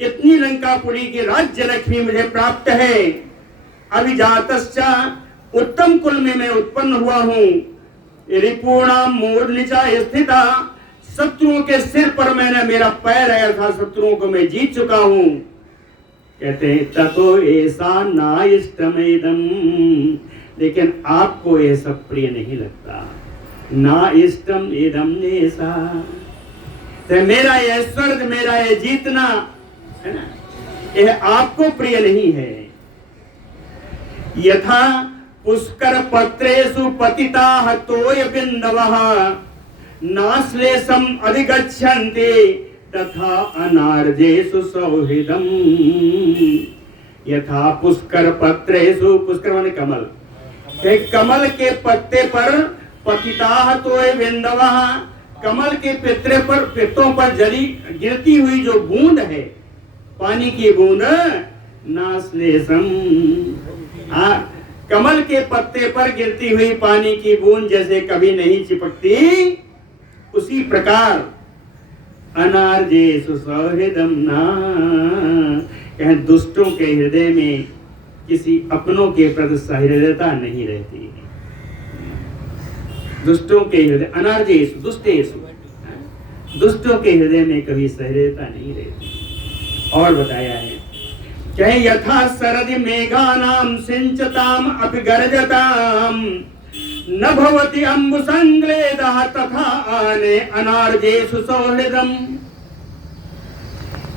इतनी लंकापुरी की राज्य लक्ष्मी मुझे प्राप्त है, अभिजातश्च, उत्तम कुल में मैं उत्पन्न हुआ हूँ, रिपूणाम मूर्धनिचा स्थिता, शत्रुओं के सिर पर मैंने मेरा पैर आया था, शत्रुओं को मैं जीत चुका हूँ। कहते हैं ततो ऐसा ना इष्टमेदम, लेकिन आपको यह सब प्रिय नहीं लगता। ना इष्टम इदम ऐसा, तो मेरा यह स्वर्ग, मेरा यह जीतना है ना, यह आपको प्रिय नहीं है। यथा पुष्कर पत्रेषु पतिताः तोय बिन्दवः नाश्लेषम अधिगच्छन्ति तथा अनार्जेषु सौहृदम्। यथा पुष्कर पत्रेषु, पुष्कर माने कमल, कमल के पत्ते पर पतिताः तोय बिन्दवः, कमल के पत्तों पर जली गिरती हुई जो बूंद है, पानी की बूंद, नाश्लेषम, कमल के पत्ते पर गिरती हुई पानी की बूंद जैसे कभी नहीं चिपकती, उसी प्रकार अनार्जेषु सौहृदम् ना, कहें दुष्टों के हृदय में किसी अपनों के प्रति सहृदयता नहीं रहती है। दुष्टों के हृदय, अनार्जेषु दुष्टेषु, दुष्टों के हृदय में कभी सहृदयता नहीं रहती। और बताया है कहे यथा सरदि मेघानाम सिंचताम अपि गर्जताम न भवति अम्बु संग्लेदः तथा आने अनार्जेषु सौहृदम्।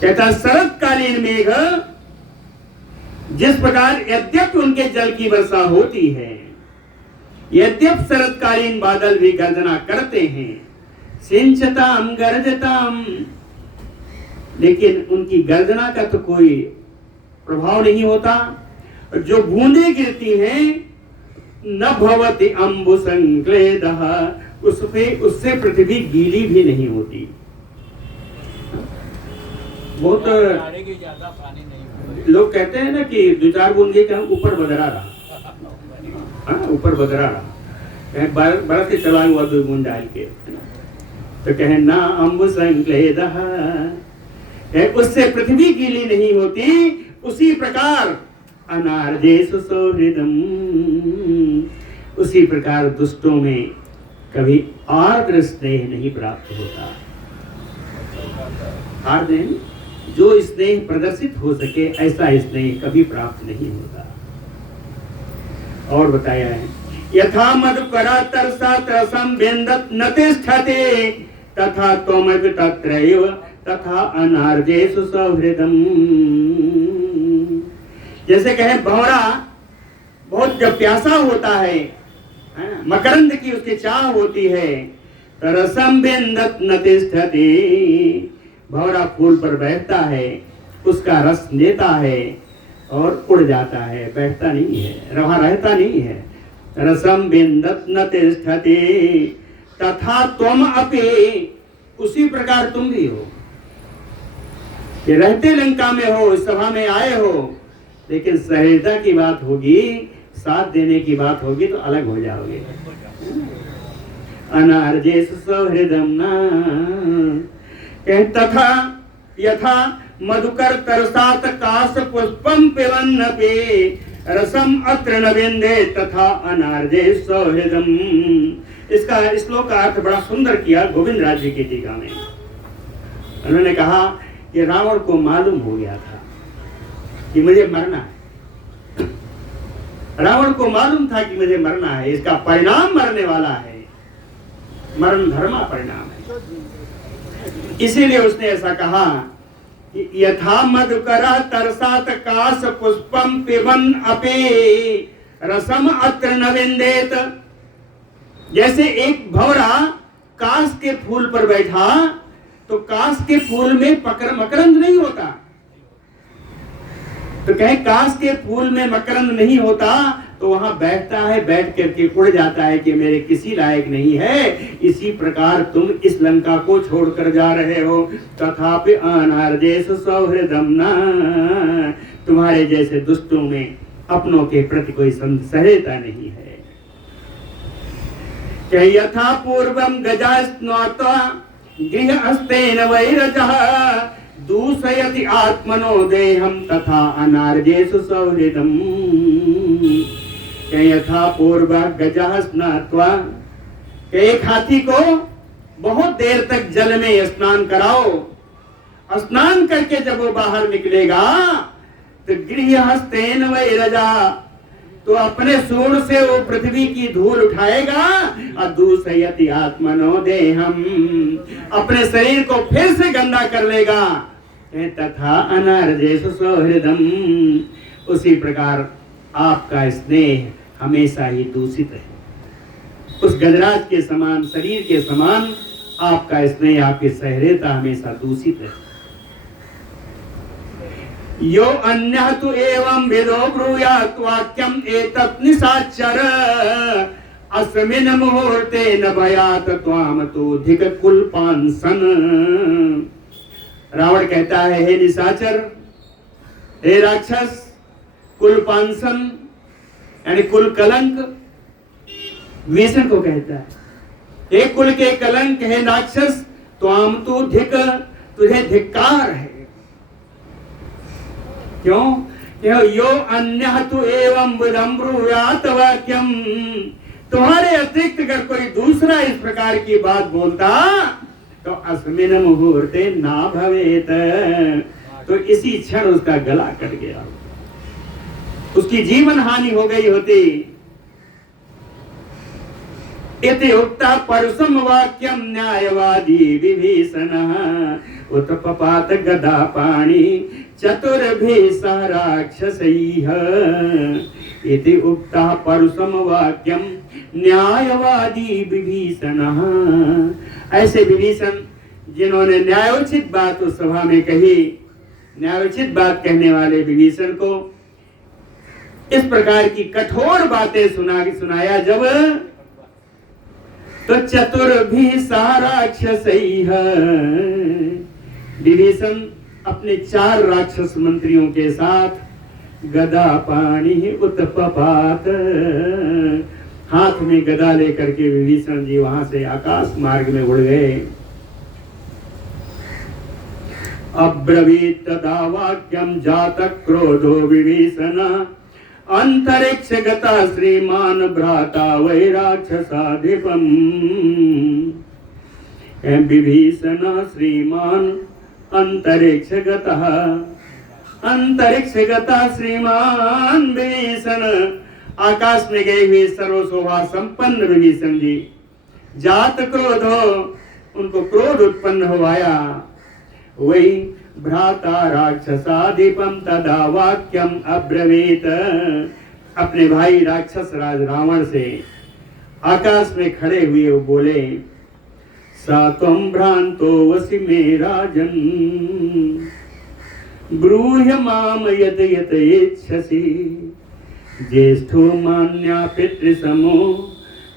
कहता शरतकालीन मेघ जिस प्रकार यद्यपि उनके जल की वर्षा होती है, यद्यपि शरतकालीन बादल भी गर्जना करते हैं, सिंचताम गर्जताम, लेकिन उनकी गर्जना का तो कोई प्रभाव नहीं होता। जो बूंदें गिरती हैं, न भवति अम्बु संक्लेदः, उससे पृथ्वी गीली भी नहीं होती। बहुत लोग कहते हैं ना कि दो चार बूंद के ऊपर बदरा रहा, ऊपर बदरा रहा, बरस के चला हुआ 2 बूंद डाल के, तो कहे ना अम्बु संक्लेदः, उससे पृथ्वी गीली नहीं होती। उसी प्रकार अनार्जेषु सौहृदम्, उसी प्रकार दुष्टों में कभी आर्द्र स्नेह नहीं प्राप्त होता। आर्द्र जो स्नेह प्रदर्शित हो सके, ऐसा स्नेह कभी प्राप्त नहीं होता। और बताया है यथा मधुकरा तरसा तरसम बिंदत न तिष्ठते तथा त्वमपि तत्रैव तथा अनार्जेषु सौहृदम्। जैसे कहे भंवरा बहुत जब प्यासा होता है, मकरंद की उसकी चाह होती है, रसम बिंदत न तिष्ठति, भंवरा फूल पर बैठता है, उसका रस लेता है और उड़ जाता है, बैठता नहीं है, वहां रहता नहीं है। रसम बिंदत न तिष्ठति तथा त्वम अपि, उसी प्रकार तुम भी हो कि रहते लंका में हो, इस सभा में आए हो, लेकिन सहृदयता की बात होगी, साथ देने की बात होगी तो अलग हो जाओगे। अनार्जेषु सौहृदम् न, तथा यथा मधुकर तरसात काश पुष्पम पिबन्नपि रसम अत्र न विन्दे तथा अनार्जेषु सौहृदम्। इसका श्लोक का अर्थ बड़ा सुंदर किया गोविंद राज जी की टीका में। उन्होंने कहा कि रावण को मालूम हो गया था कि मुझे मरना है, रावण को मालूम था कि मुझे मरना है, इसका परिणाम मरने वाला है, मरण धर्मा परिणाम है। इसीलिए उसने ऐसा कहा यथा मधुकरा तरसात काश पुष्पम पिबन अपे रसम अत्र न विंदेत। जैसे एक भंवरा काश के फूल पर बैठा तो काश के फूल में मकरंद नहीं होता, तो कहे काश के फूल में मकरंद नहीं होता तो वहां बैठता है, बैठ करके उड़ जाता है कि मेरे किसी लायक नहीं है। इसी प्रकार तुम इस लंका को छोड़कर जा रहे हो। तथापि अनार्जेष सौहृदम न, तुम्हारे जैसे दुष्टों में अपनों के प्रति कोई सह्यता नहीं है। यथा पूर्वम गजास्नोत्वा गृहस्थेन वैरजः दूषयति आत्मनो देहम तथा अनार्जेषु सौहृदम। यथा पूर्व गजः स्नात्वा, एक हाथी को बहुत देर तक जल में स्नान कराओ, स्नान करके जब वो बाहर निकलेगा तो गृहस्थेन वैरजा, तो अपने सूंड से वो पृथ्वी की धूल उठाएगा और दूषयति आत्मनो देहम, अपने शरीर को फिर से गंदा कर लेगा। तथा अनार्जेषु सौहृदम, उसी प्रकार आपका स्नेह हमेशा ही दूषित है। उस गजराज के समान, शरीर के समान आपका स्नेह, आपकी सहृदयता हमेशा दूषित है। यो अन्यः तु एवं विदो ब्रूयात् वाक्यम एतत् निशाचर अस्मिन् मुहूर्ते न भयात् त्वाम तोधिक कुलपांसन। रावण कहता है, हे निशाचर, हे राक्षस, कुलपांसन यानी कुल कलंक, विभीषण को कहता है, हे कुल के कलंक, हे राक्षस, त्वाम तु धिक, तुझे धिक्कार है। क्यों? यो अन्यः तु एवं विदं ब्रूयात् वाक्यम, तुम्हारे अतिरिक्त अगर कोई दूसरा इस प्रकार की बात बोलता तो अस्मिन् मुहूर्ते ना भवेत, तो इसी क्षण उसका गला कट गया, उसकी जीवन हानि हो गई होती। इति उक्ता परसम वाक्यम न्यायवादी विभीषणः उत्पपात गदा पाणि चतुर्भिः सह राक्षसैः। इति उक्ता परसम वाक्यम न्यायवादी विभीषणः। ऐसे विभीषण जिन्होंने न्यायोचित बात उस सभा में कही, न्यायोचित बात कहने वाले विभीषण को इस प्रकार की कठोर बातें सुनाया जब, तो चतुर्भिः सह राक्षसैः, विभीषण अपने 4 राक्षस मंत्रियों के साथ गदा पाणि उत्पपात, हाथ में गदा लेकर के विभीषण जी वहां से आकाश मार्ग में उड़ गए। अब्रवीत तदा वाक्यम जात क्रोधो विभीषण अंतरिक्ष गता श्रीमान भ्राता वै राक्षसाधिपम। विभीषण श्रीमान अंतरिक्ष गतः, अंतरिक्ष गता श्रीमान विभीषण, आकाश में गए हुए सर्वशोभा संपन्न विभीषण जी। जात क्रोधो, उनको क्रोध उत्पन्न हो आया। वही भ्राता राक्षसाधिपम तदा वाक्यम अब्रवीत, अपने भाई राक्षस राज रावण से आकाश में खड़े हुए वो बोले, सा त्वं भ्रांतो वसि मे राजन् ब्रूह्य माम यत यत इच्छसि ज्येष्ठो मान्या पितृसमो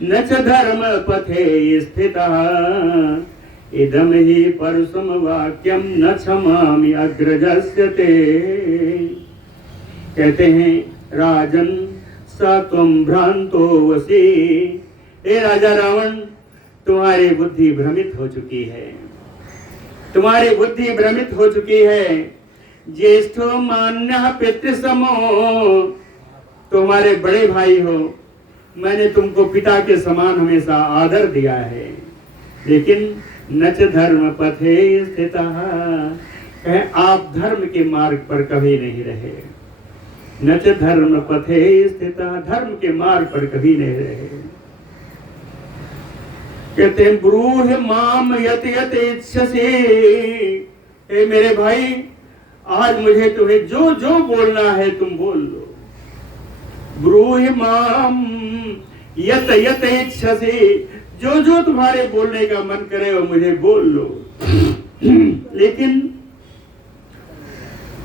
न च धर्म पथे स्थितः इदम ही परसम वाक्यम न क्षमामि अग्रजस्य ते। कहते हैं, राजन स त्वं भ्रांतो वसि, हे राजा रावण, तुम्हारी बुद्धि भ्रमित हो चुकी है, तुम्हारी बुद्धि भ्रमित हो चुकी है। ज्येष्ठो मान्यः पितृसमो, तुम्हारे बड़े भाई हो, मैंने तुमको पिता के समान हमेशा आदर दिया है, लेकिन न च धर्म पथे स्थितः, आप धर्म के मार्ग पर कभी नहीं रहे। न च धर्म पथे स्थितः, धर्म के मार्ग पर कभी नहीं रहे। कहते हैं, ब्रूहि माम यत यत इच्छसि, हे मेरे भाई, आज मुझे तुम्हें जो जो बोलना है तुम बोल लो। ब्रूहि माम यत यत इच्छसे, जो जो तुम्हारे बोलने का मन करे वो मुझे बोल लो। लेकिन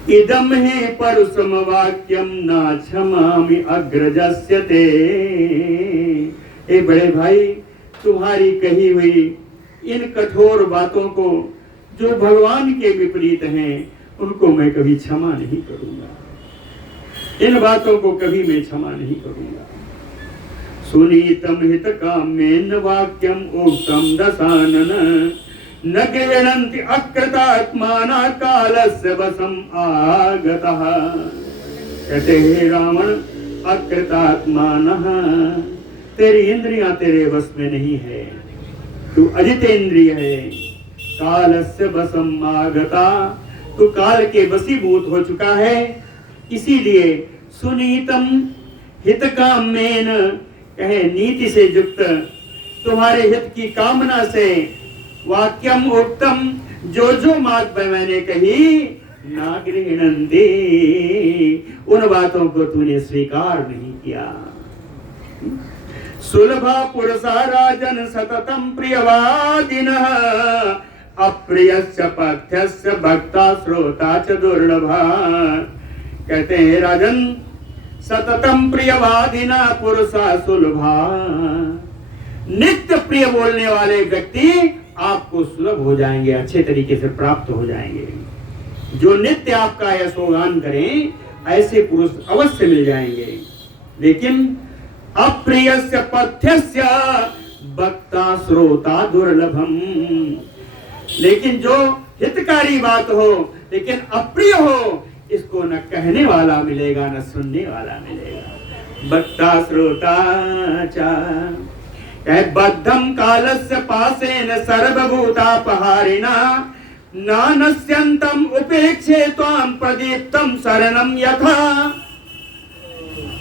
इदम ही परुषम वाक्यम ना क्षमामि अग्रजस्य ते। ए बड़े भाई, तुम्हारी कही हुई इन कठोर बातों को जो भगवान के विपरीत हैं उनको मैं कभी क्षमा नहीं करूंगा। इन बातों को कभी मैं क्षमा नहीं करूंगा। सुनीतम हित काम्येन वाक्यम उक्तम दशानन न गृह्णन्ति अकृतात्माना कालस्य वशम आगतः। कहते हे रावण, अकृतात्मानः, तेरी इंद्रियां तेरे वश में नहीं है, तू अजितेंद्रिय है। कालस्य वशम आगता, तू काल के वशीभूत हो चुका है। इसीलिए सुनीतम हितकाम्येन, कहे नीति से युक्त, तुम्हारे हित की कामना से, वाक्यम उक्तम, जो जो बात मैंने कही, ना गृह्णन्ति, उन बातों को तूने स्वीकार नहीं किया। सुलभा पुरुषा राजन सततम प्रियवादिनः अप्रियस्य पथ्यस्य भक्ता श्रोता च दुर्लभा। कहते हैं राजन, सततम प्रियवादिना पुरुषा सुलभा, नित्य प्रिय बोलने वाले व्यक्ति आपको सुलभ हो जाएंगे, अच्छे तरीके से प्राप्त हो जाएंगे। जो नित्य आपका यशोगान करें ऐसे पुरुष अवश्य मिल जाएंगे। लेकिन अप्रियस्य पथ्यस्य वक्ता श्रोता दुर्लभम, लेकिन जो हितकारी बात हो लेकिन अप्रिय हो, इसको न कहने वाला मिलेगा न सुनने वाला मिलेगा। वक्ता श्रोता च बद्धम कालस्य पासेन सर्वभूतापहारिणा नानस्यन्तम उपेक्षे त्वां प्रदीप्तम शरणम यथा।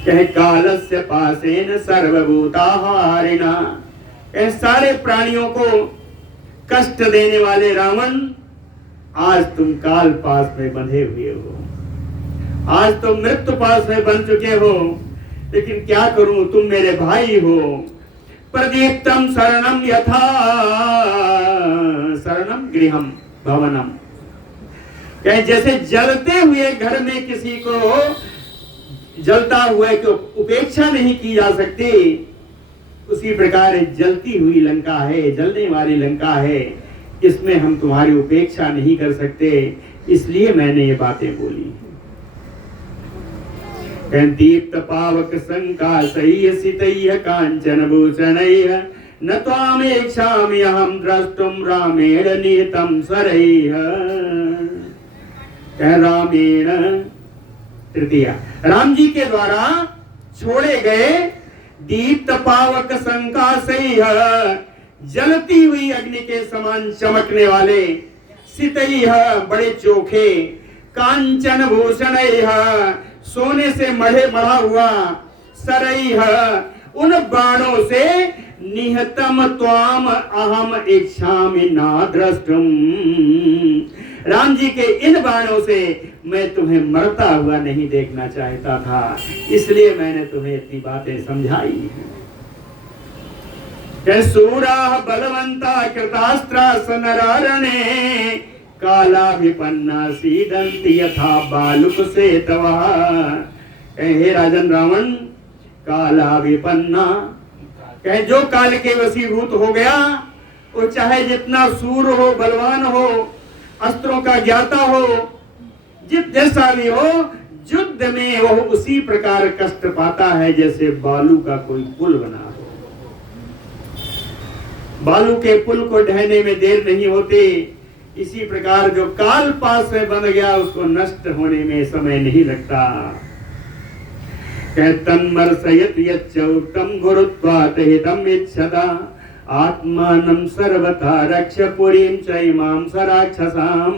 कहे कालस्य पासेन सर्वभूताहारिणा, कहे सारे प्राणियों को कष्ट देने वाले रावण, आज तुम काल पास में बंधे हुए हो, आज तुम मृत्यु पास में बन चुके हो। लेकिन क्या करूं, तुम मेरे भाई हो। प्रदीप्तम शरणम यथा, शरणम गृहम भवनम, कहे जैसे जलते हुए घर में किसी को जलता हुआ की उपेक्षा नहीं की जा सकती, उसी प्रकार जलती हुई लंका है, जलने वाली लंका है, इसमें हम तुम्हारी उपेक्षा नहीं कर सकते, इसलिए मैंने ये बातें बोली। दीप्त पावक संकाशैः सितैः कांचन भूषणैः न त्वामेक्षामि अहं द्रष्टुम रामेण नियतं स्वरैः। रामेण, तृतीया, राम जी के द्वारा छोड़े गए दीप्त पावक संकाशैः, जलती हुई अग्नि के समान चमकने वाले, सितैः, बड़े चोखे, कांचन भूषणैः, सोने से मढ़ा हुआ, सरैः, उन बाणों से, निहतम त्वाम अहम इच्छामि ना द्रष्टुम, राम जी के इन बाणों से मैं तुम्हें मरता हुआ नहीं देखना चाहता था, इसलिए मैंने तुम्हें इतनी बातें समझाई। सूरा बलवंता कृतास्त्रा सनरारणे कालाभिपन्ना सीदंति यथा बालुक से तवा। हे राजन रावण, कालाभिपन्ना, कहे जो काल के वशीभूत हो गया, वो चाहे जितना सूर हो, बलवान हो, अस्त्रों का ज्ञाता हो, जित जैसा भी हो, युद्ध में वो उसी प्रकार कष्ट पाता है जैसे बालू का कोई पुल बना हो। बालू के पुल को ढहने में देर नहीं होती, इसी प्रकार जो काल पास में बन गया उसको नष्ट होने में समय नहीं लगता। तन्मर्शयत यच्चौक्तम गुरुत्वात् हितम इच्छता आत्मानं सर्वथा रक्ष पुरीं चैमां सराक्षसां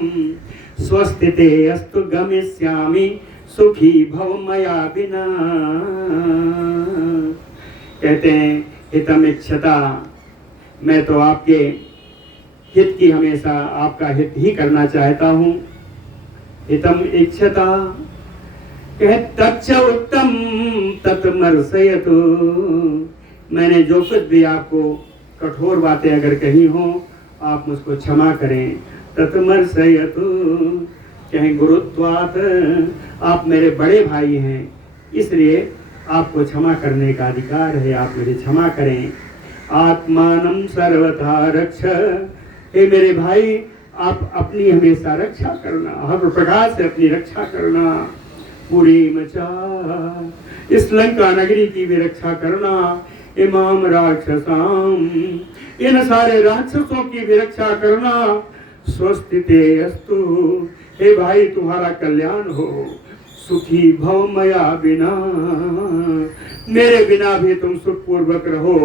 स्वस्थिते अस्तु गमिष्यामि सुखी भव मया बिना। कहते हैं हितम इच्छता, मैं तो आपके हित की, हमेशा आपका हित ही करना चाहता हूँ। हितम इच्छता, कहे तच्च उत्तम तत्मर्शयतु, मैंने जो कुछ भी आपको कठोर बातें अगर कही हो आप मुझको क्षमा करें। तत्मर्शयतु, कहें गुरुत्वात्, आप मेरे बड़े भाई हैं इसलिए आपको क्षमा करने का अधिकार है, आप मुझे क्षमा करें। आत्मानं सर्वथा रक्ष, हे मेरे भाई आप अपनी हमेशा रक्षा करना, हर प्रकार से अपनी रक्षा करना। पूरी मचा, इस लंका नगरी की भी रक्षा करना। इमाम राक्षसाम, इन सारे राक्षसों की भी रक्षा करना। स्वस्तिते अस्तु, हे भाई तुम्हारा कल्याण हो। सुखी भव मया बिना, मेरे बिना भी तुम सुखपूर्वक रहो।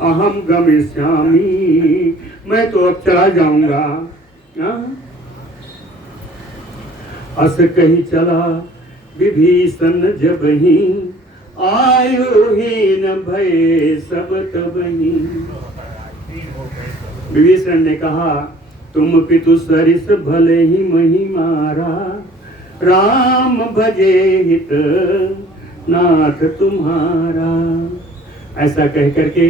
अहम गमिष्यामि, मैं तो अब चला जाऊंगा। अस कही चला विभीषण जबहि, आयुहीन भय सब तबहि। विभीषण ने कहा तुम पितु सरिस भले ही मही मारा, राम भजे हित नाथ तुम्हारा। ऐसा कह करके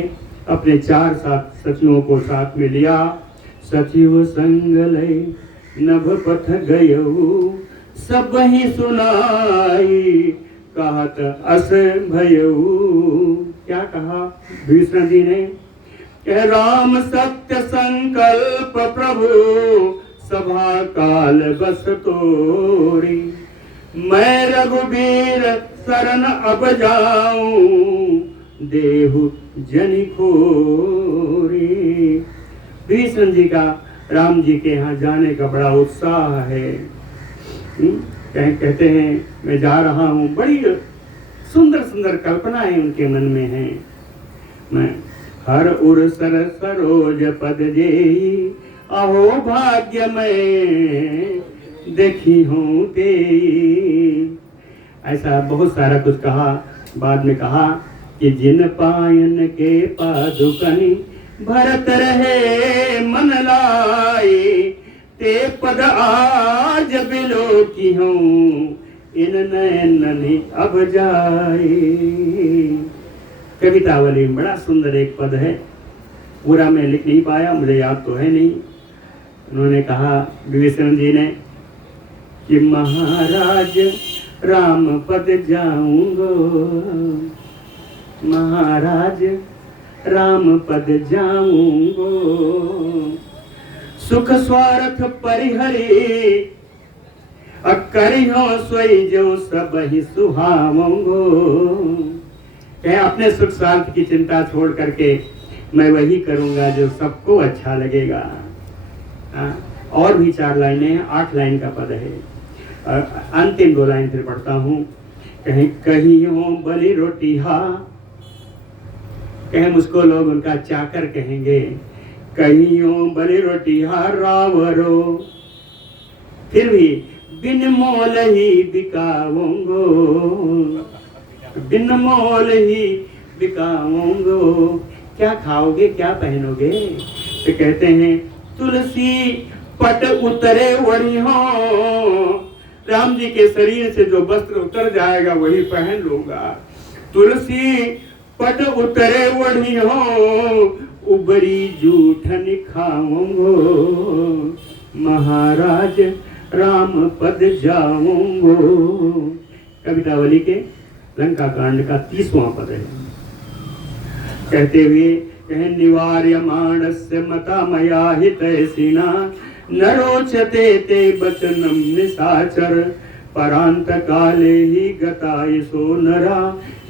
अपने 4 सचिवों को साथ में लिया। सचिव संग लय नभ पथ गयऊ, सब ही सुनाई कहत अस भयऊ। क्या कहा भीष्म जी ने, कह राम सत्य संकल्प प्रभु, सभा काल बस तोरी। मैं रघुबीर शरण अब जाऊं, देहु जनि खोरी। भीष्म जी का राम जी के यहाँ जाने का बड़ा उत्साह है। कहते हैं मैं जा रहा हूँ, बड़ी सुंदर सुंदर कल्पनाएं उनके मन में हैं। मैं हर उर सर सरोज पद जेई, अहो भाग्य में देखी हूँ तेई। ऐसा बहुत सारा कुछ कहा। बाद में कहा कि जिन पायन के पादुकनि, भरत रहे मन लाई। ते पद आज बिलो की हूँ, इन नयननि अब जाए। कवितावली में बड़ा सुंदर एक पद है, पूरा मैं लिख नहीं पाया, मुझे याद तो है नहीं। उन्होंने कहा विभीषण जी ने कि महाराज राम पद जाऊंगो, महाराज राम पद जाऊंगो। सुख स्वार्थ परिहरी, करियो सोई जो सब ही सुहावोंगो। अपने सुख स्वार्थ की चिंता छोड़ करके मैं वही करूंगा जो सबको अच्छा लगेगा। और भी 4 लाइनें हैं, 8 लाइन का पद है। अंतिम 2 लाइन फिर पढ़ता हूँ। कहीं कहियों बलि रोटिहा, कहें मुझको लोग उनका चाकर कहेंगे। कहियों बलि रोटिहा रावरो, फिर भी बिन मोल ही बिकाऊंगो, बिन मोल ही बिकाऊंगो। क्या खाओगे क्या पहनोगे? तो कहते हैं तुलसी पट उतरे वही हो, राम जी के शरीर से जो वस्त्र उतर जाएगा वही पहन लूंगा। तुलसी पट उतरे वही हो, उबरी जूठन खाऊंगो। महाराज राम पद जाऊंगो। कवितावली के लंका कांड का 30वां पद है। कहते हुए कहे निवार्य मानस्य मता मया हितैषिणा, न रोचते ते वचनम निशाचर। परांत काले ही गतायसो नरा,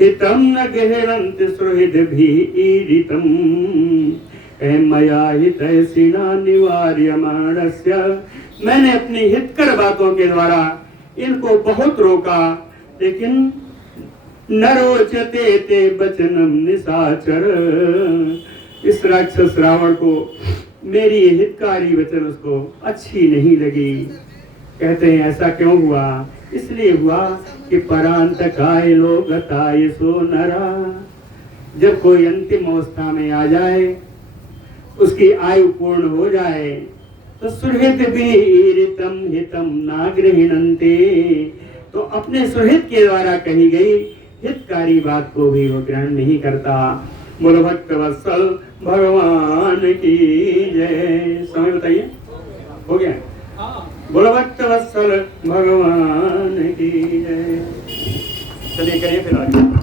हितम न गहरन्ति सुहृद्भिरीरितम। मया हितैषिणा निवार्यमाणस्य, मैंने अपनी हितकर बातों के द्वारा इनको बहुत रोका, लेकिन न रोचते ते वचनम निशाचर। इस राक्षस रावण को मेरी हितकारी वचन उसको अच्छी नहीं लगी। कहते हैं ऐसा क्यों हुआ? इसलिए हुआ कि परांत कायलो गतायसो नरा, जब कोई अंतिम अवस्था में आ जाए, उसकी आयु पूर्ण हो जाए, तो सुहृद वीरितम हितम ना गृह्णन्ते, तो अपने सुहृद के द्वारा कही गई हितकारी बात को भी वो ग्रहण नहीं करता। बोलो भक्त वत्सल भगवान की जय। समय बताइए, हो गया? बोलो भक्त वत्सल भगवान की जय। चलिए करिए फिर आगे।